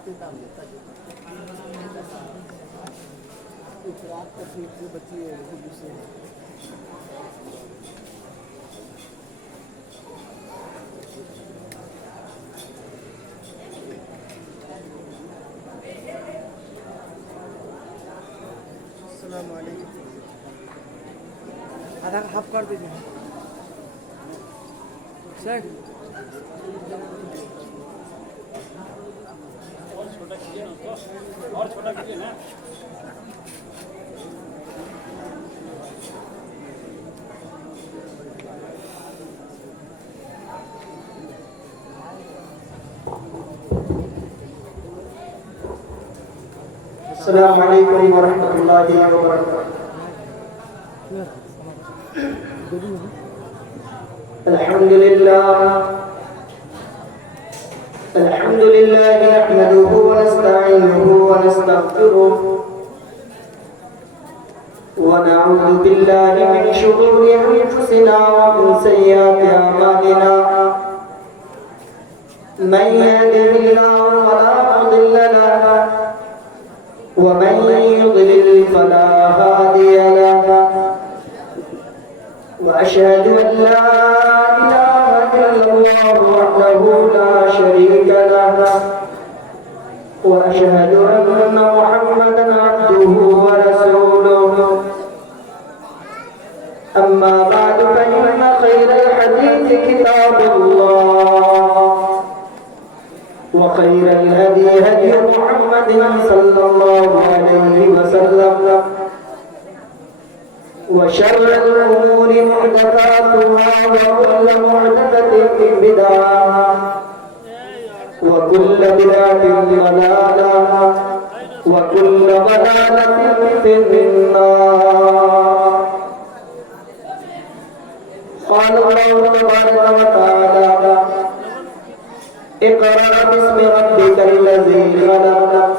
السلام علیکم آدھا ہاف کر دیجیے شیخ اور چھوٹا کیجیے نا السلام علیکم ورحمۃ اللہ وبرکاتہ الحمد للہ نحمده ونستعینه ونستغفره ونعوذ باللہ من شرور انفسنا ومن سیئات اعمالنا من يهده الله فلا مضل له ومن يضلل فلا هادي له وأشهد أن لا إله إلا الله وحده لا شريك له وأشهد أن محمدا عبده ورسوله أما بعد فإن خير الحديث كتاب الله وخير الهدي هدي محمد صلى الله عليه وسلم وشر الأمور محدثاتها وكل محدثة بدعة وكل بدعة ضلالة وكل ضلالة في النار قال الله تبارك وتعالى اقرأ باسم ربك الذي خلق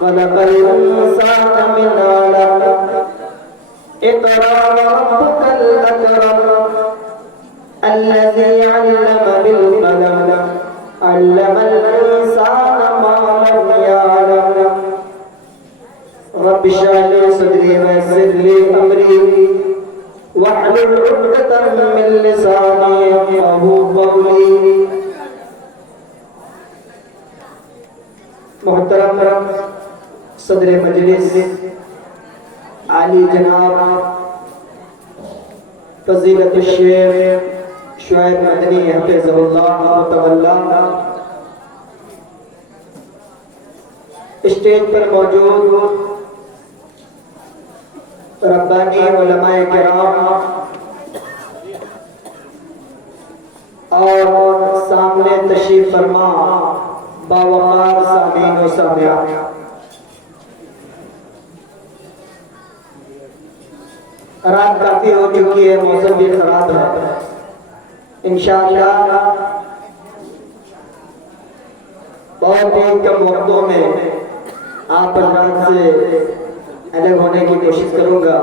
خلق الإنسان من علق اقرأ وربك الأكرم الذي علم بالقلم علم الإنسان ما لم يعلم رب اشرح لي صدري ويسر لي أمري واحلل عقدة من لساني يفقهوا قولي محترم صدر مجلس عالی جناب فضیلت الشیخ شعیب مدنی حفظہ اللہ متولا اسٹیج پر موجود ربانی علماء کرام اور سامنے تشریف فرما باوقار سامعین و سامعات رات کافی ہو چکی ہے موسم بھی خراب ہے انشاءاللہ بہت ہی کم وقتوں میں آپ حضرات سے الگ ہونے کی کوشش کروں گا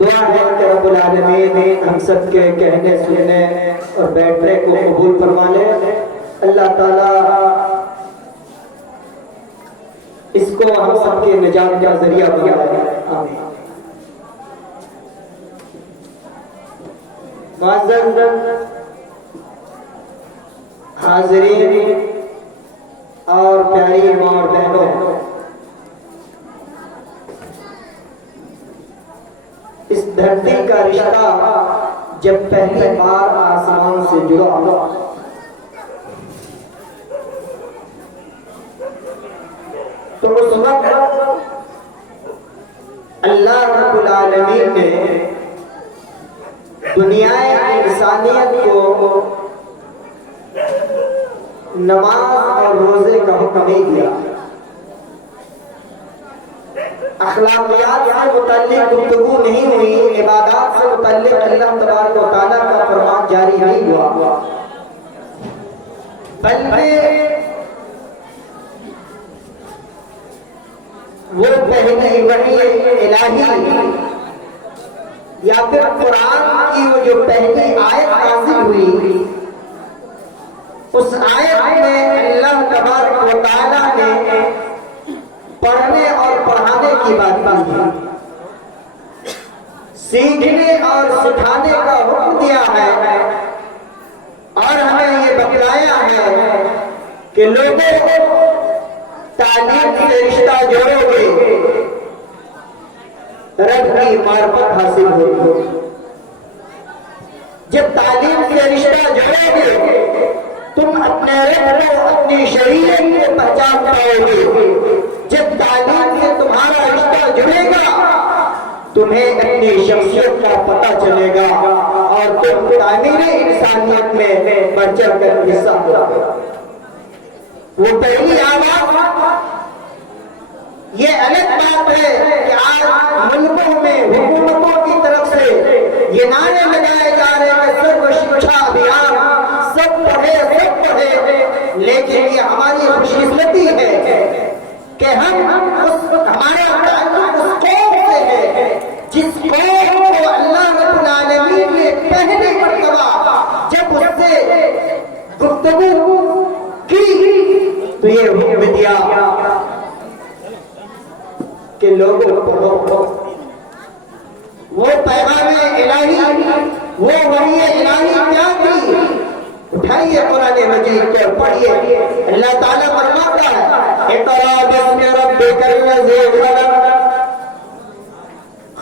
دعا ہے کہ رب العالمین ہم سب کے کہنے سننے اور بیٹھنے کو قبول فرما لے اللہ تعالی اس کو ہم سب کے نجات کا ذریعہ بنائے آمین معزز حاضرین اور پیاری ماں اور بہنوں اس دھرتی کا رشتہ جب پہلی بار آسمان سے جڑا تو اس وقت اللہ رب العالمین نے دنیا انسانیت کو نماز اور روزے کا حکم نہیں دیا اخلاقیات سے متعلق گفتگو نہیں ہوئی عبادات سے متعلق اللہ تبارک و تعالیٰ کا فرمان جاری نہیں ہوا بلکہ وہ پہلی وحی الہی یا پھر قرآن کی وہ جو پہلی آیت نازل ہوئی اس آیت میں اللہ تبارک و تعالیٰ نے پڑھنے اور پڑھانے کی بات کی ہے، سیکھنے اور سکھانے کا حکم دیا ہے، اور ہمیں یہ بتلایا ہے کہ لوگوں تعلیم سے رشتہ جوڑو گے رب کی معرفت حاصل ہوگی۔ جب تعلیم سے رشتہ جوڑو گے تم اپنے رب کو، اپنی شریعت کو پہچان پاؤ گے۔ جب تعلیم سے تمہارا رشتہ جڑے گا تمہیں اپنی شخصیت کا پتہ چلے گا اور تم تعمیر انسانیت میں بڑھ چڑھ کر حصہ لو۔ وہ پہلی آواز یہ الگ بات ہے کہ آج ملکوں میں حکومتوں کی طرف سے یہ نعرے لگائے جا رہے ہیں کہ سرو شکشا ابھیان، سب پڑھے، لیکن یہ ہماری خوش قسمتی ہے کہ ہمارا تعلق اس قوم سے ہے جس قوم کو اللہ رب العالمین نے پہلی مرتبہ جب اس سے گفتگو کی تو یہ حکم دیا کہ لوگوں پڑھو۔ وہ پیغام الہی، وہ وحی الہی کیا تھی؟ اٹھائیے قرآن مجید کو پڑھیے۔ اللہ تعالیٰ فرماتا ہے اقرأ باسم ربک الذی خلق،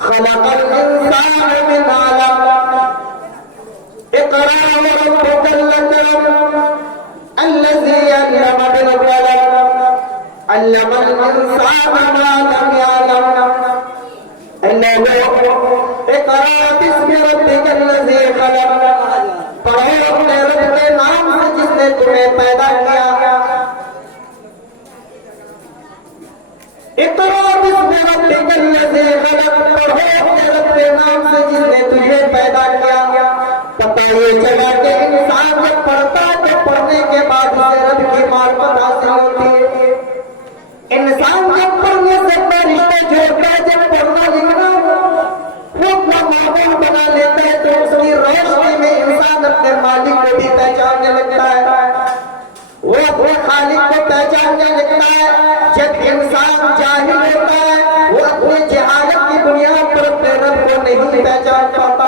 خلق الانسان من علق، اقرأ وربک الاکرم الذی علم بالقلم، علم الانسان ما لم يعلم۔ اقرأ باسم ربک الذی خلق، پڑھو اپنے رب کے نام سے جس نے تمہیں پیدا کیا۔ اقرأ باسم ربک الذی خلق، پڑھو اپنے رب کے نام سے جس نے تجھے پیدا کیا۔ پتہ یہ چلا کہ انسان جب پڑھتا ہے تو پڑھنے کے بعد اسے رب کی معرفت حاصل ہوتی ہے۔ انسان جب پڑھنے سے اپنا رشتہ جوڑتا ہے، جب پڑھنا لکھنا وہ اپنا معبود بنا لیتا ہے تو اس کی روشنی میں انسان اپنے مالک کو بھی پہچاننے لگتا ہے، وہ اپنے خالق کو پہچاننے لگتا ہے۔ جب انسان جاہل ہوتا ہے وہ اپنے جہالت کی بنیاد پر اپنے رب کو نہیں پہچان پاتا۔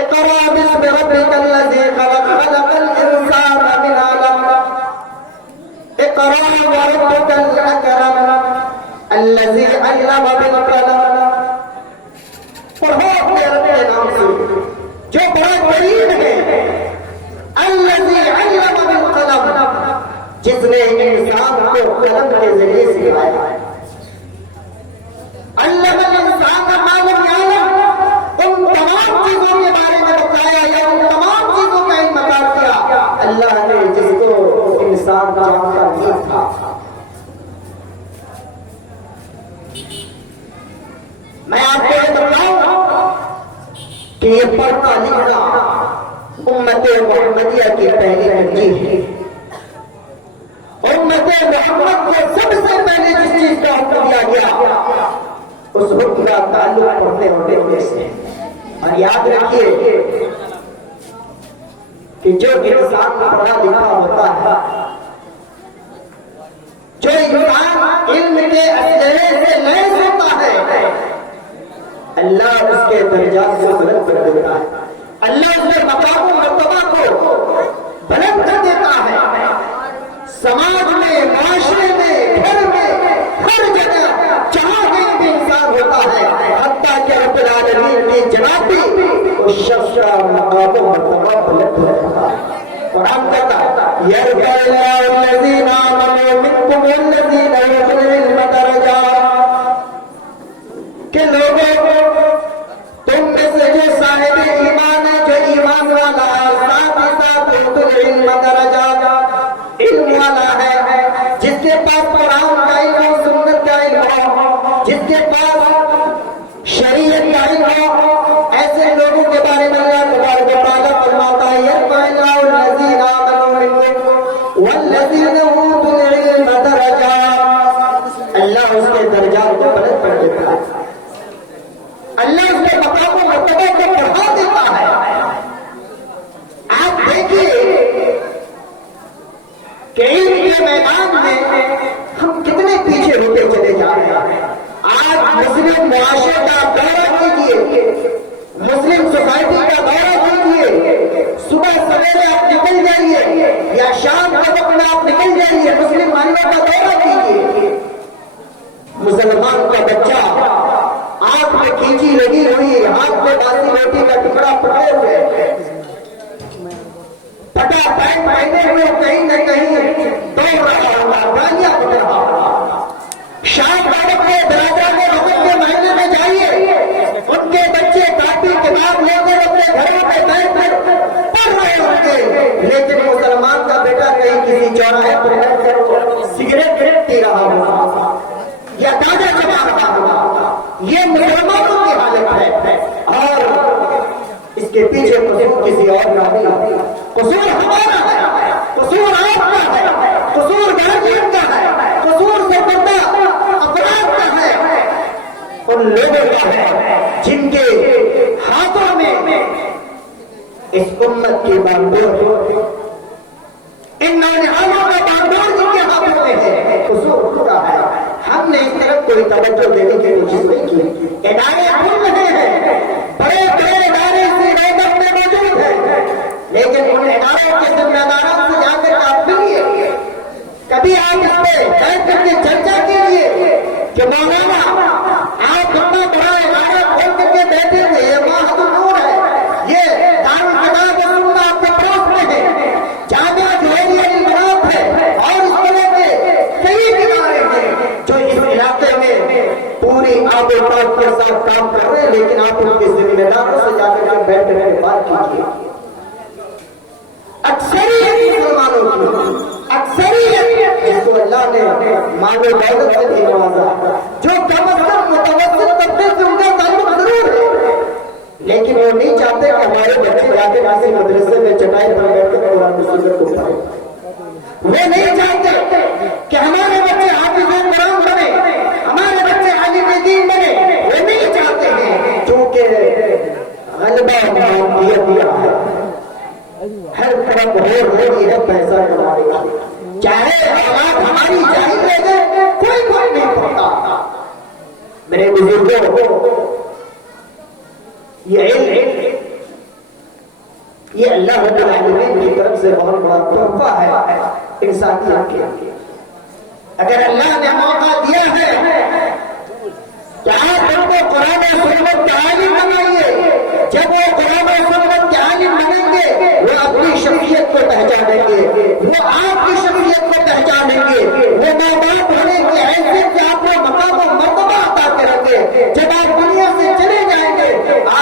اقرأ باسم ربک الذی خلق، خلق الانسان من علق، اقرأ وربک الاکرم الذی علم بالقلم۔ پڑھو اپنے رب کے نام سے جو بڑا قریب ہے، الذی علم بالقلم، جس نے انسان کو قلم کے ذریعے سکھایا۔ علم الانسان ما لم يعلم، ان تمام چیزوں کے بارے میں بتایا یا ان تمام چیزوں کا علم عطا کیا اللہ نے جس کو انسان جانتا نہیں تھا۔ میں آپ کو یہ بتاؤں کہ یہ پڑھنا لکھنا امت محمدیہ کی پہلی ترجیح ہے۔ امت محمد کو سب سے پہلے جس چیز کا حکم دیا گیا اس حکم کا تعلق پڑھنے اور لکھنے سے۔ اور یاد رکھیے کہ جو انسان پڑھا لکھا ہوتا ہے، جو انسان علم کے اسلحے سے لیس ہوتا ہے، اللہ اس کے درجات کو بلند کر دیتا ہے، اللہ اس کے مقام و مرتبہ کو بلند کر دیتا ہے۔ سماج میں، معاشرے میں، گھر میں، ہر جگہ جہاں بھی انسان ہوتا ہے، حتیٰ کہ رب العالمین کی جناب بھی اس شخص کا مقام و مرتبہ بلند ہوتا ہے۔ قرآن کہتا ہے یرفع اللہ الذین آمنوا منکم والذین اوتوا العلم درجات، کہ لوگوں تم میں سے جو صاحب ایمان ہے، جو ایمان والا ہے، ساتھ ہی ساتھ اوتوا العلم درجات، علم والا ہے، جس کے پاس قرآن کا علم ہو، سنت کا علم ہو، جس کے پاس شریعت کا علم ہو، ایسے لوگوں کے بارے میں اللہ تبارک و تعالیٰ فرماتا ہے یرفع اللہ الذین آمنوا منکم والذین اوتوا العلم درجات، اللہ اس کے درجات کو بلند کر دیتا ہے، اللہ اس کے مقام و مرتبہ کو بڑھا دیتا ہے۔ آپ دیکھیے کہ علم کے میدان میں ہم کتنے پیچھے ہوتے چلے جا رہے ہیں. آج مسلم معاشرے کا دورہ کیجیے, مسلم سوسائٹی کا دورہ کیجیے, صبح سویرے آپ نکل جائیے یا شام کے وقت میں آپ نکل جائیے, مسلم محلوں کا دورہ کیجیے. مسلمان کا بچہ آنکھ میں کھینچی لگی ہوئی, ہاتھ میں باسی روٹی کا ٹکڑا پکڑے ہوئے, پٹا پینٹ پہنے ہوئے کہیں نہ کہیں دوڑ رہا ہوگا, گالیاں بن رہا ہوگا. شام کے وقت میں دراجہ کے وقت کے محلے میں جائیے, ان کے بچے کاپی کتاب لے کر اپنے گھروں پہ بیٹھ کر پڑھ رہے ہوں گے, لیکن مسلمان کا بیٹا کہیں کسی چوراہے پر بیٹھ کر سگریٹ پی رہا ہوگا یا گاجا چبا رہا ہوگا. یہ مسلمانوں کی حالت ہے, اور اس کے پیچھے قصور کسی اور کا نہیں. قصور ہمارا ہے, قصور آپ کا ہے, قصور گارجین کا ہے, قصور سرکردہ افراد کا ہے, ان لوگوں کا ہے جن کے ہاتھوں میں اس امت کی باندور, ان نوجوانوں کا باندور جن کے ہاتھوں میں ہے, قصور کا ہے. ہم نے اس طرف کوئی توجہ دینے کی کوشش نہیں کی. ادارے کھل رہے ہیں, بڑے بڑے ادارے اسی ریڈر میں موجود ہیں, لیکن ان اداروں کے ذمہ داروں سے جا کر آپ ملیے, کبھی آپ اس پہ بیٹھ کر کے چرچا کیجیے کہ مولانا آپ اتنا بڑا ادارہ کھول کر کے بیٹھے ہوئے, یہ ماہد النور ہے, یہ دارالکتاب سننا آپ کے پاس میں ہے, جامعہ جوہریہ البنات ہے, اور اس طرح کے کئی ادارے ہیں جو اس علاقے میں پوری آب و تاب کے ساتھ کام کر رہے ہیں, لیکن آپ ان کے ذمہ داروں سے جا کر کے بیٹھ کر بات کیجیے. اکثریت مسلمانوں کی, اکثریت جس کو اللہ نے مال و دولت سے بھی نوازا, جو کم از کم متوسط طبقے سے ان کا تعلق ضرور ہے, لیکن وہ نہیں چاہتے کہ ہمارے بچے جا کے کسی مدرسے میں چٹائی پر بیٹھ کر قرآن و سنت کو پڑھیں. وہ نہیں چاہتے کہ ہمارے بچے حافظ قرآن بنے, ہمارے بچے عالم دین بنے, وہ نہیں چاہتے ہیں, کیونکہ غلبہ دیا ہے, ہر طرف ہو رہی ہے پیسہ کمانے کا, چاہے اولاد ہماری جاہل لے گئے کوئی فرق نہیں پڑتا. میرے بزرگوں, یہ علم یہ اللہ رب العالمین کی طرف سے بہت بڑا تحفہ ہے انسانیت کے. اگر اللہ نے موقع دیا ہے کہ آپ ان کو قرآن و سنت کے عالم بنائیے, جب وہ قرآن و سنت کے عالم بنیں گے وہ اپنی شخصیت کو پہچانیں گے, وہ آپ کی شخصیت کو پہچانیں گے, وہ ماں باپ ہونے کی حیثیت سے آپ کو مقام و مرتبہ عطا کریں گے. جب آپ دنیا سے چلے جائیں گے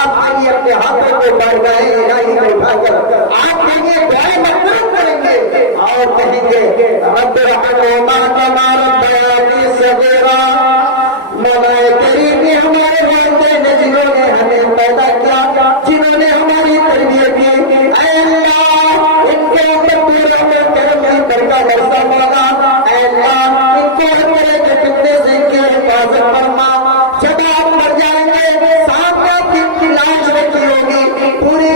آپ آئیے اپنے ہاتھوں کو بارگاہ الہی میں اٹھا کر آپ کے لیے دعائیں مقبول کریں گے اور کہیں گے رب ارحمہما کما ربیانی صغیرا. مولا کریم نے ہمارے والدین جنہوں نے ہمیں پیدا کیا, جنہوں نے ہماری تربیت کی, اے اللہ ان کے اوپر پورا کرم کی برکت برسا والا, اے اللہ ان کو ہر طرح کے فتنے سے ان کی حفاظت فرما. جب آپ مر جائیں گے سامنے آپ ان کی لاش رکھی ہوگی, پورے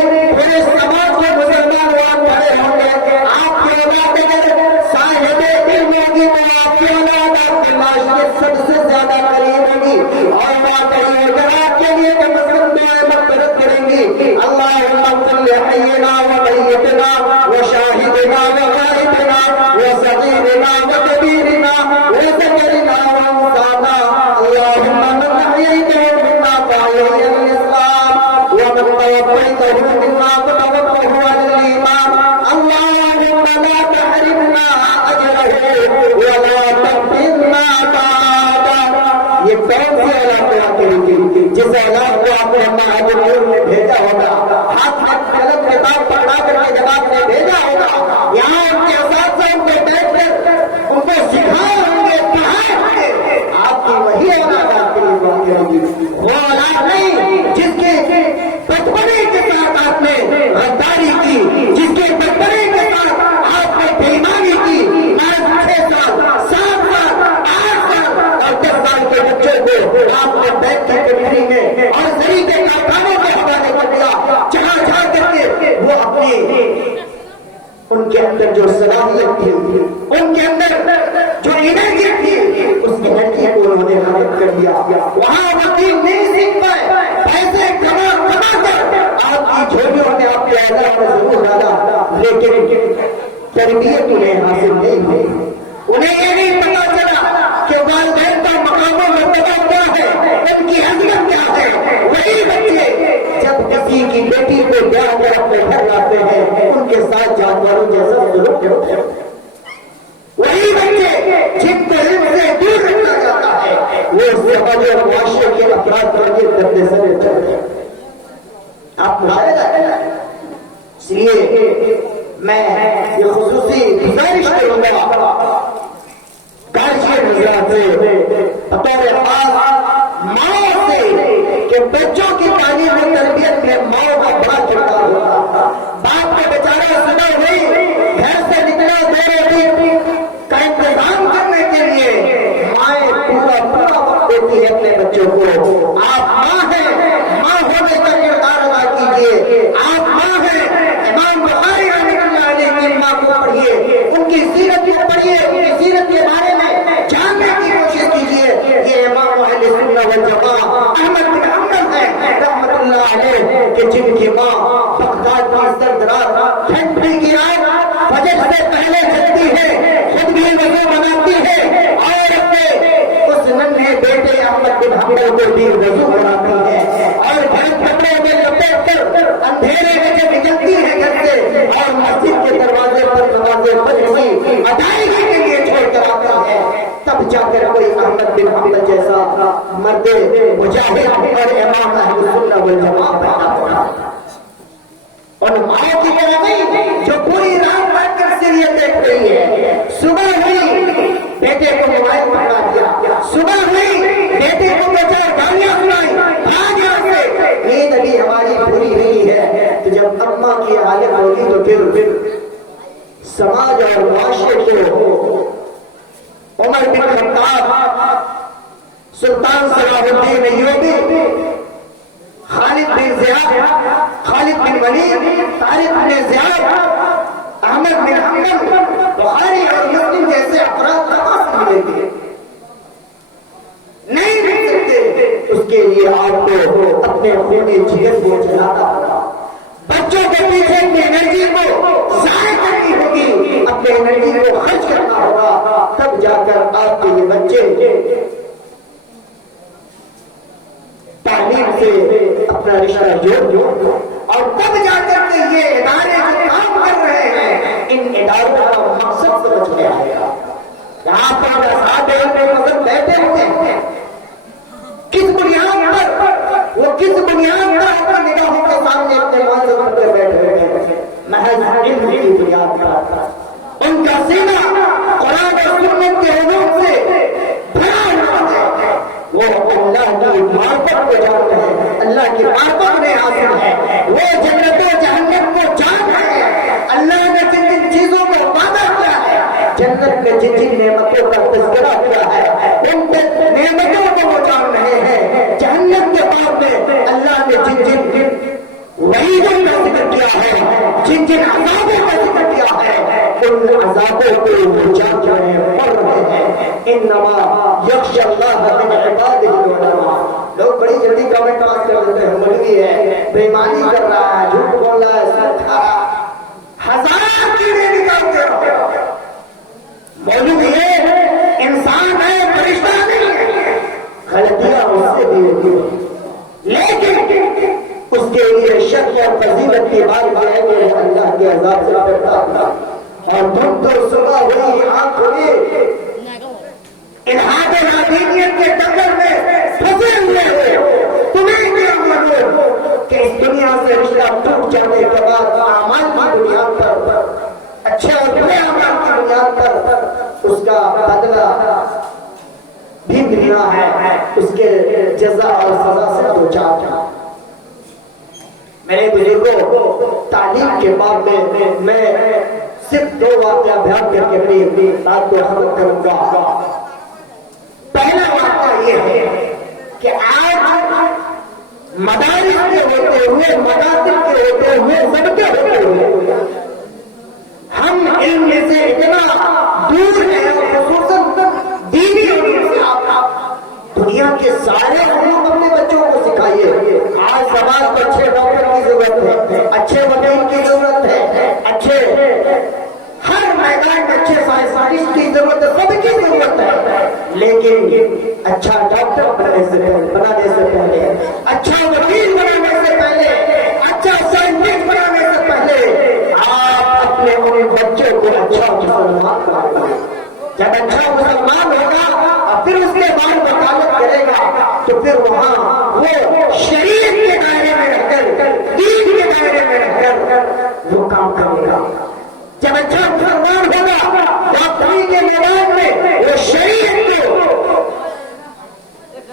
سماج کو مسلمان لوگ پڑے ہوں گے, آپ کی اولاد اگر صاحب علم ہوگی تو آپ کی اولاد آپ کی لاش کے سب سے زیادہ قریب ہوگی, اور بات کہیں اگر آپ کے لیے کہ مسلم دعائیں مغفرت کریں گی. اللہم صل حینا و میتنا و شاہدنا و غائبنا و صغیرنا و کبیرنا و ذکرنا و انثانا. اللہم من احییتہ منا فاحیہ الاسلام ومن توفیتہ منا فتوفہ علی الایمان. اللہم لا تحرمنا اجرہ ولا تفتنا بعدہ. یہ کون سی اولاد آپ کے لیے جس اولاد کو آپ نے ہمارے حضور نے بھیجا ہوگا, ہاتھ قلم کتاب پکڑا کر کے جب آپ نے بھیجا ہوگا, یہاں ان کے اساتذہ ان کو بیٹھ کر ان کو سکھائے ہوں گے, پڑھائے ہوں گے, آپ کی وہی اولاد آپ کے لیے واقع ہوگی. وہ اولاد نہیں جس کے بچپنے کے ساتھ آپ نے غداری کی, جس کے بچپنے کے ساتھ آپ نے بےایمانی کی, 6 سال 7 سال 8 سال اور 10 سال کے بچوں کو آپ نے بیٹھ کی کمیٹی میں اور زری کے کارخانوں کے حوالے کر دیا, جہاں جا کر کے وہ صلاحیت تھی، ان کے اندر جو انرجی تھی، اس انرجی کو انہوں نے ختم کر دیا. وہاں وکیل نہیں سیکھ پائے، پیسے کما کر آپ کی جھولیوں میں آپ کے اعزاز میں ضرور ڈالا، لیکن تربیت انہیں حاصل نہیں ہوئی. انہیں یہ نہیں پتا چلا کہ والدین کا مقام و مرتبہ کیا ہے، ان کی عظمت کیا ہے. وہی بچے جب کسی کی بیٹی کو بیاہ کر اپنے گھر لاتے ہیں، ان کے ساتھ جانوروں جیسا سلوک کرتے ہیں. وہی بچے جن کو علم سے دور رکھا جاتا ہے، وہ سماج اور معاشرے کے افراد تربیت کرنے سے چلتے ہیں. آپ مشاہدہ کریں. اس لیے میں یہ خصوصی گزارش کروں گا گارجین حضرات سے، بطور خاص ماں سے، کہ بچوں کی تعلیم و تربیت میں ماں کا بڑا کردار ہوتا. باپ کا بیچارہ صبح ہوئی گھر سے نکلا دیر کا انتظام کرنے کے لیے، مائیں پورا وقت دیتی ہے اپنے بچوں کو. آپ ماں ہیں، ماں ہونے کا کردار ادا کیجیے. آپ ماں ہیں، امام بخاری رحمۃ اللہ علیہ کی ماں کو پڑھیے، ان کی سیرت کو پڑھیے، ان کی سیرت کے بارے میں جاننے کی کوشش کیجیے. یہ امام اہل سنت والجماعہ احمد بن حنبل ہے رحمۃ اللہ علیہ، کہ جن کی ماں بغداد کی سردرات ٹھنڈی کی رات فجر سے پہلے جلتی ہے، خود بھی وضو بناتی ہے اور اپنے اس ننھے بیٹے احمد بن حنبل کو بھی وضو بناتی ہے، اور گھر کپڑے میں لپیٹ کر اندھیرے میں جب نکلتی ہے گھر سے اور مسجد کے دروازے پر نماز فجر کی ادائیگی کے لیے چھوڑ کر آتی ہے، تب جا کر کوئی احمد بن حنبل جیسا مرد مجاہد اور امام اہل سنت والجماعہ پیدا ہوگا. اور ماں کی طرح نہیں جو پوری رات بیٹھ کر سیریل دیکھ رہی ہے. صبح ہوئی بیٹے کو موبائل پکڑا دیا، صبح ہوئی بیٹے کو بچا گالیاں سنائی، بھاگ یہاں سے. نیند ابھی ہماری پوری نہیں ہے. تو جب اماں کی حالت ہوگی تو پھر سماج اور معاشرے کو عمر بن خطاب، سلطان صلاح الدین ایوبی، خالد بن زیاد، خالد بن ولید، طارق بن زیاد، احمد بن حنبل، بخاری اور مسلم جیسے افراد کہاں سے ملیں گے؟ نہیں مل سکتے. اس کے لیے آپ کو اپنے خونی جگر کو جلانا ہوگا، بچوں کے پیچھے اپنی انرجی کو ضائع کرنی ہوگی، اپنے انرجی کو خرچ کرنا ہوگا. تب جا کر آپ کے یہ بچے تعلیم سے اپنا رشتہ جوڑ اور تب جا کر کے یہ ادارے جو کام کر رہے ہیں، ان اداروں کا مقصد سمجھ میں آئے گا. یہاں پر ساتھ مذہب بیٹھے ہوئے ہیں، کس بنیاد پر وہ کس بنیاد پر اپنی نگاہوں کے سامنے اپنے مذہب پر بیٹھے ہوئے ہیں؟ محض علم کی بنیاد پر. ان کا سینہ قرآن اور سنت کے علوم سے بھرا ہوا ہے. وہ اللہ کی معرفت کو جانتے ہیں، اللہ کی معرفت انہیں حاصل ہے. وہ جنت و جہنم کو جان رہے ہیں. اللہ نے جن جن چیزوں کو وعدہ کیا ہے، جنت میں جن جن نعمتوں کا تذکرہ کیا ہے، ان نعمتوں کو وہ جان رہے ہیں. جہنم کے بعد میں اللہ نے جن جن وعیدوں کا ذکر کیا ہے، جن جن عذابوں کا ذکر کیا ہے، ان عذابوں کو وہ جان رہے ہیں، پڑھ رہے ہیں. انما یخشی اللہ من عبادہ العلماء. لوگ بڑی جلدی کمنٹ پاس کر دیتے ہیں، مولوی ہے، بے ایمانی کر رہا ہے، جھوٹ بول رہا ہے، سچ کھا رہا ہے. ہزار چیزیں نکالتے ہو. مولوی ہے، انسان ہے، فرشتہ نہیں ہے، غلطیاں اس سے بھی ہوتی ہیں، لیکن اس کے لیے شک اور فضیلت کی بات یہ ہے کہ اللہ کے عذاب سے ڈرتا تھا. اور تم تو صبح ہوئی آنکھ ہوئی الہاد العدیمیت کے چکر میں پھنسے ہوئے ہو. تمہیں کیا معلوم کہ اس دنیا سے رشتہ ٹوٹ جانے کے بعد اعمال کی بنیاد پر، اچھے اور برے اعمال کی بنیاد پر اس کا بدلہ بھی ملنا ہے، اس کے جزا اور سزا سے دو چار. میرے بزرگوں، تعلیم کے باب میں صرف دو واقعہ بیان کر کے اپنی بات کو ختم کروں گا. پہلا واقعہ یہ ہے کہ آج مدارس کے ہوتے ہوئے، مدارس کے ہوتے ہوئے، سب کے ہوتے ہوئے ہم علم سے اتنا دور ہیں، خصوصاً دینی علم سے. آپ دنیا کے سارے علوم اپنے بچوں کو سکھائیے. آج زمانے کو اچھے ڈاکٹر کی ضرورت ہے، اچھے وکیل کی ضرورت ہے، اچھے ہر میدان میں اچھے سائنسدان کی ضرورت ہے، سب کی ضرورت ہے. لیکن اچھا ڈاکٹر بنانے سے پہلے، اچھا وکیل بنانے سے پہلے، اچھا سائنٹسٹ بنانے سے پہلے آپ اپنے ان بچوں کو اچھا مسلمان بنائیں. جب اچھا مسلمان ہوگا اور پھر اس کے بعد وکالت کرے گا تو پھر وہاں وہ شریعت کے دائرے میں رہ کر، دین کے دائرے میں رہ کر وہ کام کرے گا. جب اچھا مسلمان ہوگا ڈاکٹری کے میدان میں وہ شریعت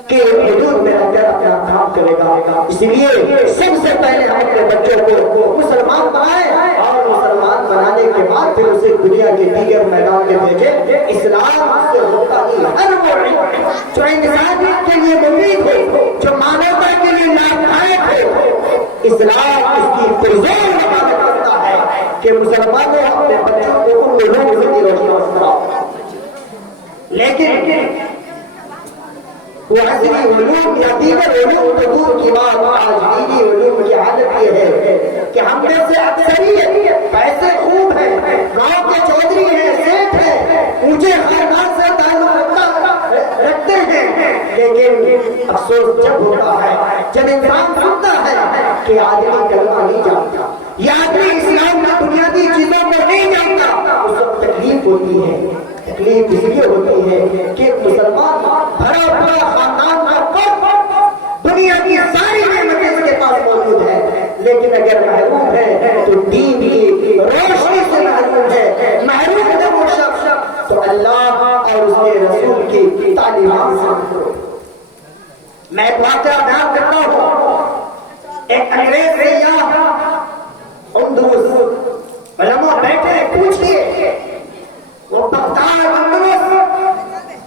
کے حدود میں رہ کر اپنا کام کرے گا. اس لیے سب سے پہلے ہم اپنے بچوں کو مسلمان بنائیں اور مسلمان بنانے کے بعد پھر اسے دنیا کے دیگر میدان میں بھیجیں. اسلام سے ہوتا ہی ہر وہ علم جو انسان کے لیے مفید ہو، جو مانوتا کے لیے لابھدائک ہو، اسلام اس کی پرزور حفاظت کرتا ہے کہ مسلمانوں اپنے بچوں کو ان علوم کی روشنی کراؤ. لیکن وہ عصری علوم یا دیگر علوم تو دور کی بات، آج دینی علوم کی حالت یہ ہے کہ ہم میں سے اکثریت پیسے خوب ہیں، گاؤں کے چودھری ہیں، سیٹھ ہیں، اونچے خاندان سے تعلق رکھتے ہیں. لیکن افسوس جب ہوتا ہے جب انسان سنتا ہے کہ آدمی کلمہ نہیں جانتا یا آدمی اسلام کی بنیادی چیزوں کو نہیں جانتا، اس وقت تکلیف ہوتی ہے. تکلیف اس لیے ہوتی ہے کہ مسلمان بھرا پورا خاندان کا دنیا کی ساری نعمتیں اس کے پاس موجود ہے، لیکن اگر محروم ہے تو دین کی روشنی سے محروم ہے. محروم ہے وہ شخص تو اللہ اور اس کے رسول کی تعلیمات سے محروم. میں ایک واقعہ بیان کرتا ہوں. ایک انگریز سیاح اندلس علماء بیٹھے پوچھئے، وہ بغداد اندلس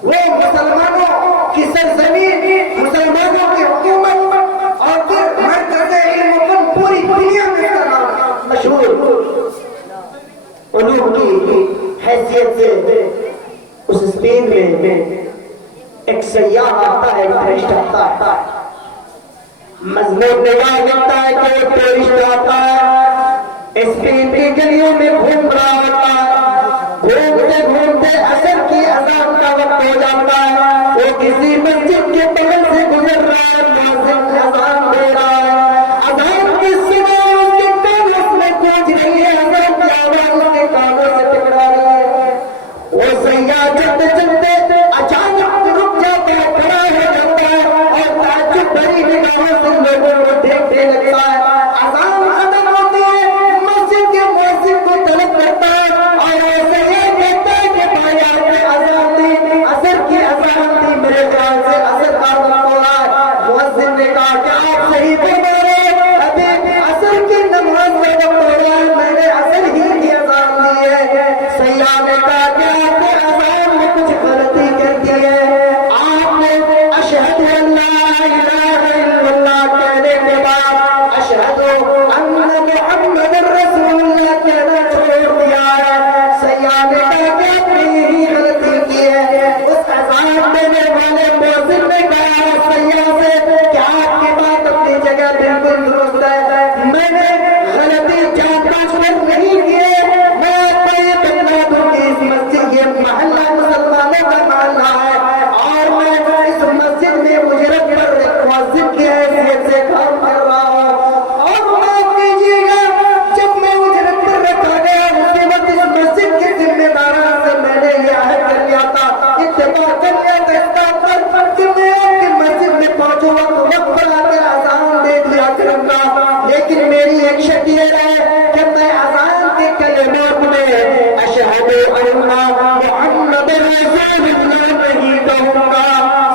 وہ مسلمانوں کی سرزمین، مسلمانوں کی حکومت اور پھر مرکز علم و فن پوری دنیا میں مشہور علوم کی حیثیت سے اس اسپین میں ایک سیاح آتا ہے، ایک ٹورسٹ آتا ہے. مضمون نگاہ کرتا ہے کہ ایک ٹورسٹ آتا ہے، اسپین کی گلیوں میں گھوم رہا ہوتا ہے. گھومتے گھومتے عصر کی اذان کا وقت ہو جاتا ہے. وہ کسی مسجد کے بغل سے گزر رہا ہے، مؤذن اذان دے رہا ہے. اذان کی صدا اس کے کانوں میں گونج رہی ہے، اذان کی آواز اس کے کانوں سے ٹکرا رہی ہے. وہ سیاح چلتے چلتے اچانک رک جاتا ہے، کھڑا ہو جاتا ہے اور تعجب بھری نگاہوں سے لوگوں کو دیکھنے لگتا ہے. اذان ختم ہوتی ہے، مسجد کے مؤذن کو طلب کرتا ہے اور ایسے یہ کہتا ہے کہ بھائی آپ نے اذان دی، عصر کی اذان دی، میرے خیال سے عصر کا وقت ہو رہا ہے. مؤذن نے کہا کہ آپ صحیح بول رہے ہیں، ابھی عصر کی نماز کا وقت ہو رہا ہے، میں نے عصر ہی کی اذان دی ہے. سیاح نے کہا کہ آپ نے اذان میں کچھ غلطی کر دی ہے. آپ نے اشہد ان لا الہ الا اللہ کہنے کے بعد اشہد ان محمد رسول اللہ کہنا چھوڑ دیا ہے. سیاح نے کہا کہ آپ نے یہی غلطی کی ہے. اس اذان دینے والے مؤذن نے کہا سیاح سے کہ آپ کی بات اپنی جگہ بالکل درست ہے، میں نے غلطی جان بوجھ کر نہیں کی ہے. میں آپ کو یہ بتلا دوں کہ اس مسجد یہ محلہ مسلمانوں کا محلہ ہے اور میں اس مسجد میں مجرم پر مؤذن کی حیثیت سے کام کر رہا ہوں. اور معاف کیجیے گا، جب میں مجرم پر رکھا گیا اسی وقت اس مسجد کے ذمہ داران سے میں نے یہ عہد کر لیا تھا، اتفاق کر لیا تھا اس بات پر کہ میں آپ کی مسجد میں پہنچوں گا تو وقت پر آ کر اذان دے دیا کروں گا. لیکن میری ایک شرط یہ ہے کہ میں اذان کے کلمات میں اشہد ان محمد رسول اللہ نہیں کہوں گا.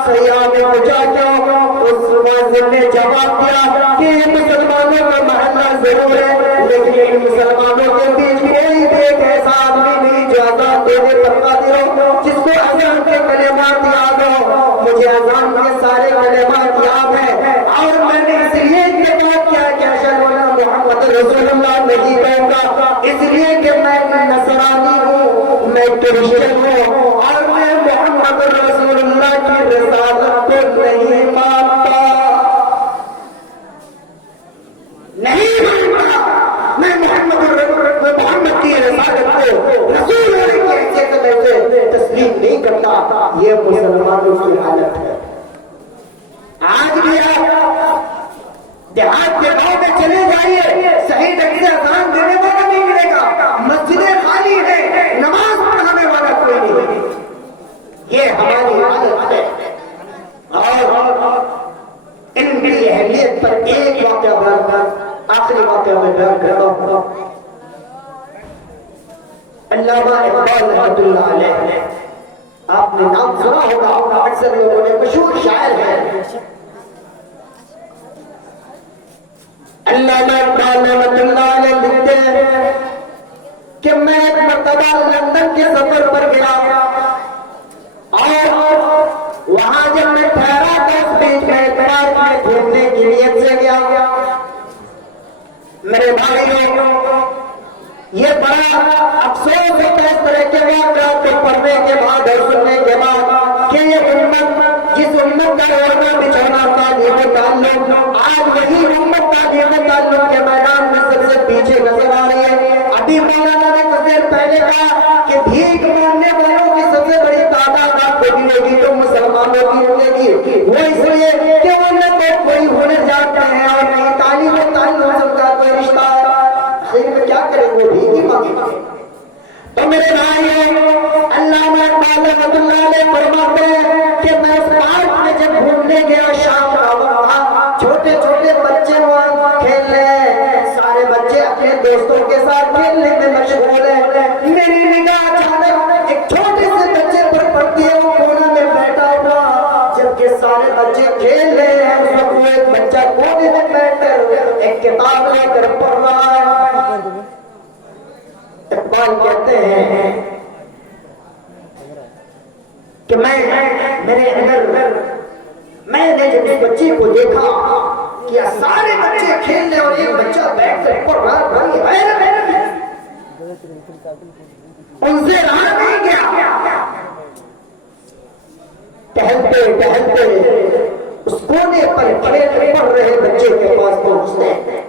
سیاح نے پوچھا کیوں؟ اس مؤذن نے جواب دیا کہ یہ مسلمانوں کا محلہ ضرور ہے، لیکن ان مسلمانوں کے بیچ کوئی بھی ایک ایسا آدمی نہیں جو اذان دینے پر قادر ہو، جس کو اذان کے کلمات یاد ہو. مجھے اذان کے سارے کلمات یاد ہیں اور میں نے اس لیے اتفاق کیا کہ اشہد ان محمد رسول اللہ نہیں کہوں گا، اس لیے کہ میں کرسچن ہوں اور میں محمد رسول اللہ کی رسالت کو نہیں مانتا، نہیں مانتا، میں محمد کی رسالت کو رسول ہونے کی حیثیت میں تسلیم نہیں کرتا، یہ مسلمانوں کی حالت ہے۔ آج بھی آپ دیہات کے گاؤں میں چلے جائیے، صحیح ڈھنگ سے اذان دینے والا نہیں ملے گا، مسجدیں خالی ہیں، نماز پڑھانے والا کوئی نہیں، یہ ہماری حالت ہے۔ اور ان کی اہمیت پر ایک واقعہ بیان کر آخری واقعہ میں بیان کرتا ہوں۔ علامہ اقبال رحمۃ اللہ علیہ، آپ نے نام سنا ہوگا، اکثر لوگوں نے، مشہور شاعر ہے۔ علامہ اقبال رحمۃ اللہ علیہ لکھتے ہیں کہ میں ایک مرتبہ لندن کے سفر پر گیا اور وہاں جب میں ٹھہرا تو اس بیچ میں پارک میں گھومنے کی نیت سے گیا۔ میرے بھائیوں، یہ بڑا افسوس ہوتا ہے اس طرح کے واقعات کو پڑھنے کے بعد اور سننے کے بعد کہ یہ امت، جس امت کا اوڑھنا بچھونا تعلیم و تعلق، آج وہی امت تعلیم و تعلق کے میدان میں سب سے پیچھے نظر آ رہی ہے۔ ابھی مولانا نے کچھ دیر پہلے کہا کہ بھیک مانگنے والوں کی سب سے بڑی تعداد آپ کو ملے گی تو مسلمانوں کی ملے گی، وہ اس لیے کہ وہ نہ تو کوئی ہنر جانتے ہیں اور نہیں تعلیم و تعلق سے ان کا کوئی رشتہ، میں کیا کریں وہ بھی نہیں مانگیں گے۔ تو میرے بھائیوں، علامہ اقبال رحمۃ اللہ علیہ فرماتے ہیں کہ میں اس پارک میں جب گھومنے گیا، شام کا وقت تھا، چھوٹے چھوٹے بچے وہاں کھیل رہے ہیں، سارے بچے اپنے دوستوں کے ساتھ کھیلنے میں مشغول ہیں۔ میری نگاہ اچانک ایک چھوٹے سے بچے پر پڑتی ہے، وہ کونے میں بیٹھا ہوا، جبکہ سارے بچے کھیل رہے ہیں، اس وقت وہ ایک بچہ کونے میں بیٹھ کر ایک کتاب لے کر پڑھ رہا ہے۔ اقبال کہتے ہیں کہ میرے اندر میں نے جب اس بچے کو دیکھا کہ سارے بچے کھیل رہے اور ایک بچہ بیٹھ کر پڑھ رہا، بڑی حیرت ہے، ان سے رہا نہیں گیا۔ ٹہلتے ٹہلتے اس کونے پر کھیل پڑھ رہے بچے کے پاس پہنچتے ہیں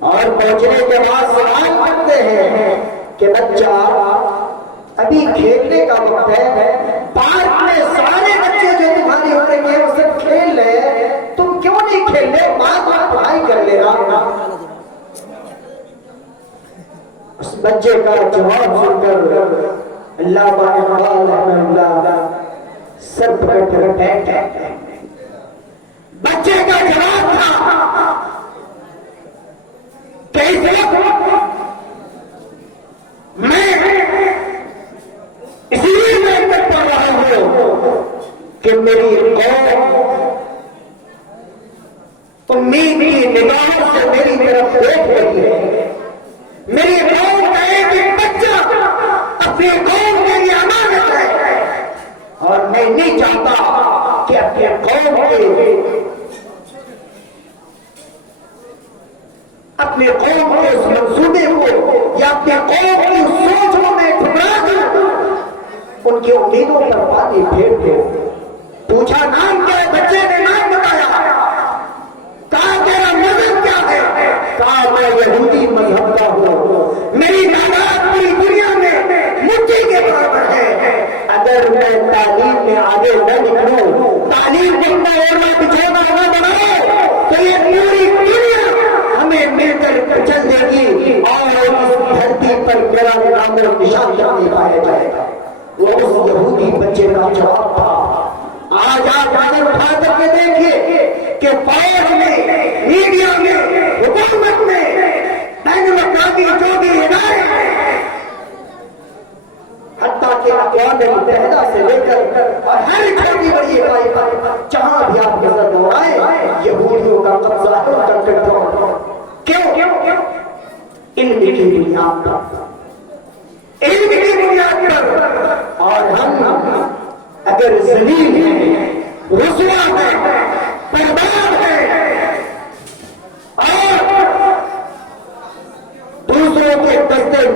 اور پہنچنے کے بعد سوال کرتے ہیں کہ بچہ ابھی کھیلنے کا وقت ہے، پارک میں سارے بچے جو تمہاری عمر کے وہ سب کھیل رہے، تم کیوں نہیں کھیل رہے؟ بات پڑھائی کر لے رہا۔ اس بچے کا جواب سن کر علامہ اقبال رحمہ اللہ سر پکڑ کر بیٹھ گئے۔ بچے کا جواب تھا میں اس لیے میں پڑھ رہا ہوں کہ میری قوم امید کی نگاہوں سے میری طرف دیکھ رہی ہے، میری قوم کا ایک بچہ اپنی قوم کے لیے امانت ہے اور میں نہیں چاہتا کہ اپنے قوم کے اپنے قوم کے اس منصوبے کو یا اپنے قوم کی سوچوں میں ٹھکرا دوں، ان کی امیدوں پر پانی پھیر دوں۔ پوچھا نام کیا ہے؟ بچے نے نام بتایا۔ کہا تیرا مذہب کیا ہے؟ کہا میں یہودی مذہب کا ہوں، میری تعداد پوری دنیا میں مٹھی کے برابر ہے، اگر میں تعلیم میں آگے نہ نکلوں، تعلیم کو اپنا اوڑھنا بچھونا نہ بناؤ تو یہ پوری دنیا ہمیں مل کر چل دے گی اور اس دھرتی پر میرا نام و نشان نہیں پایا جائے گا۔ وہ اس یہودی بچے کا جواب تھا۔ آج آپ نظر اٹھا کر کے دیکھیے کہ فوج میں، میڈیا میں، حکومت میں، بین الاقوامی جو بھی ادارے ہیں، حتیٰ کہ اقوام متحدہ سے لے کر اور ہر چھوٹی بڑی اکائی پر جہاں بھی آپ نظر دوڑائیں، یہودیوں کا قبضہ، ان کا کنٹرول۔ کیوں؟ علم کی بنیاد پر، علم کی بنیاد پر۔ اور ہم اگر ذلیل ہیں، رسوا ہیں، برباد ہیں اور دوسروں کے دستے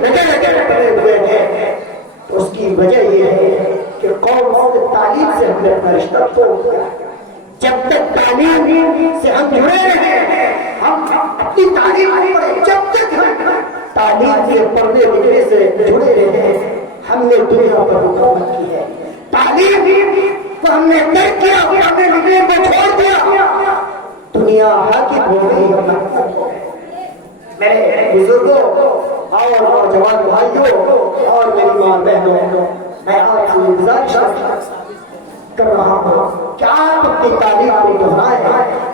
تعلیم نہیں پڑھے جب تک تعلیم سے پڑھنے لکھنے سے جڑے رہے ہم نے دنیا پر حکومت کی ہے. تعلیم کو ہم نے ترک کیا, پڑھنے لکھنے کو چھوڑ دیا, دنیا حاکم ہو گئی. میرے بزرگوں اور نوجوان بھائیوں اور میری ماں بہنوں, میں آپ سے گزارش کر رہا ہوں کہ آپ اپنی تعلیم کو دہرائیں,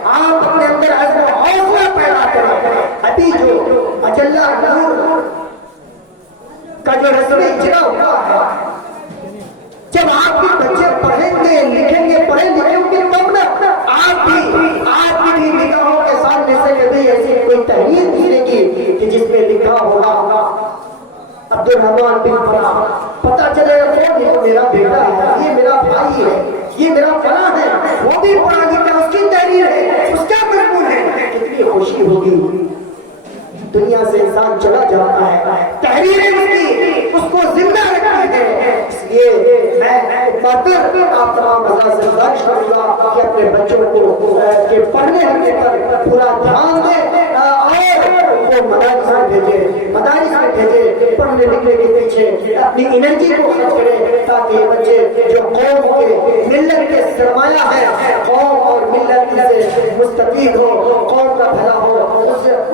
آپ اپنے اندر عزم و حوصلہ پیدا کریں. ابھی جو اجلا نور کا جو رسم اجرا ہوا ہے, جب آپ کے بچے پڑھیں گے لکھیں گے پڑھیں لکھیں گے تب نا آپ بھی نگاہوں کے سامنے سے کبھی ایسی کوئی تحریر نکلے گی کہ جس میں لکھا ہوگا عبد الرحمان بن فلاں, پتہ چلے گا یہ تو میرا بیٹا ہے, یہ میرا بھائی ہے, یہ میرا فلاں ہے, وہ بھی پڑھا لکھا, اس کی تحریر ہے, اس کا مضمون ہے. کتنی خوشی ہوگی. دنیا سے انسان چلا جاتا ہے, تحریر اس کو زندہ رکھتی ہے. اس لیے میں آپ تمام حضرات سے گزارش کروں گا کہ اپنے بچوں کو کہ پڑھنے لکھنے پر پورا دھیان دیں اور وہ مدارس میں بھیجے, پڑھنے لکھنے کے پیچھے اپنی انرجی کو خرچ کریں تاکہ یہ بچے جو قوم کے ملت کے سرمایہ ہے, قوم اور ملت سے مستفید ہو, قوم کا بھلا ہو,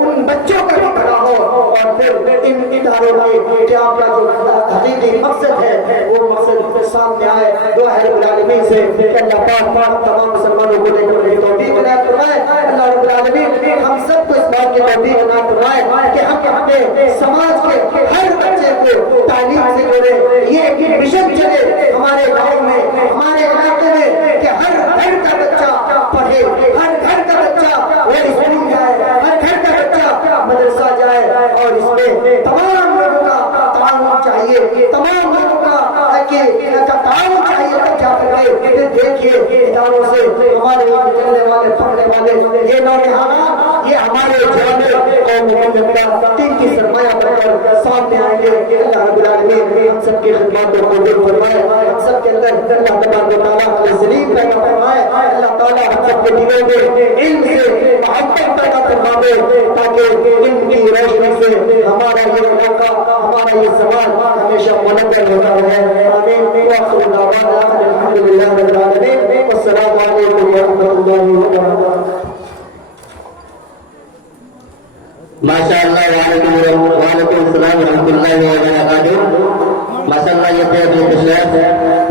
ان بچوں کا بھی بھلا ہو, اور پھر ان اداروں میں کیا کا جو حقیقی مقصد ہے وہ مقصد سامنے آئے. دعا ہے رب العالمین سے کہ اللہ پاک تمام مسلمانوں کو لے کر توفیق عنایت فرمائے. اللہ رب العالمین ہم سب کو اس بات کی توفیق عنایت فرمائے کہ ہم اپنے سماج کے ہر بچے کو تعلیم سے جوڑے. یہ ایک مشن چلے ہمارے گاؤں میں, ہمارے علاقے میں کہ ہر گھر کا بچہ پڑھے, ہر گھر کا بچہ وہ اسکول جائے, ہر گھر کا بچہ مدرسہ جائے, اور اس میں تمام لوگوں کا تعاون چاہیے, تمام لوگوں کا تعاون چاہیے. تب جا کر دیکھیے اداروں سے ہمارے یہاں چلنے والے پڑھنے والے یہ نوجوان یہ ہمارے قوم کا دین کی سرمایہ بن کر سامنے آئیں گے. اللہ رب العالمین ہم سب کی خدمات کو قبول فرمائے, ہم سب کے اندر اللہ تبارک و تعالیٰ علیہ سلیم پیدا فرمائے. اللہ تعالیٰ ہم سب کے دلوں میں علم سے محبت پیدا فرمائے تاکہ علم کی روشنی سے ہمارا یہ علاقہ, ہمارا یہ سماج ہمیشہ منور ہوتا رہے. آمین. وآخر دعوانا الحمد للہ رب العالمین. والسلام علیکم ورحمۃ اللہ وبرکاتہ. ماشاءاللہ. وعلیکم السلام ورحمۃ اللہ وبرکاتہ. ماشاءاللہ یہ تھے اپنے کشف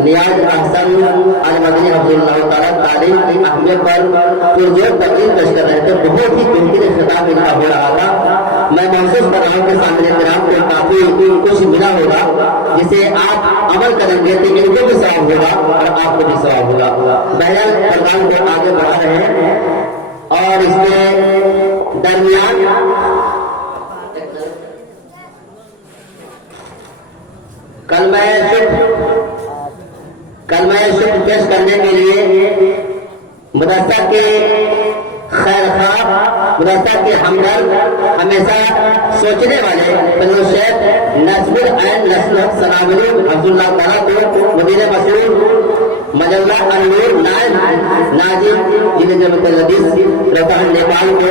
نیاز احسن المدنی رضی اللہ تعالیٰ تعلیم کی اہمیت پر پرجوش تقریر پیش کر رہے تھے. بہت ہی بہترین خطاب ان کا ہو رہا تھا. میں محسوس کر رہا ہوں کہ سامنے کرام کو کافی کچھ ملا ہوگا جسے آپ عمل کریں گے تو ان کو بھی ثواب ہوگا اور آپ کو بھی ثواب ہوگا. بہرحال پروگرام کو آگے بڑھا رہے ہیں اور اس میں درمیان کلمہ شکر پیش کرنے کے لیے مدرسہ کے خیر خواہ, مدرسہ کے ہمدرد, ہمیشہ سوچنے والے فضل الشیخ نصب العین نصر ثناء حفظ اللہ تعالیٰ کو مدیر مسعود مجلہ النور نائب ناظم جنہیں جمعیت الحدیث رفع نیپال کو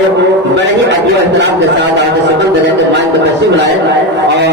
بڑے ہی ادب و احترام کے ساتھ آگے سبق دینے کے مائن پر تشریف لائے اور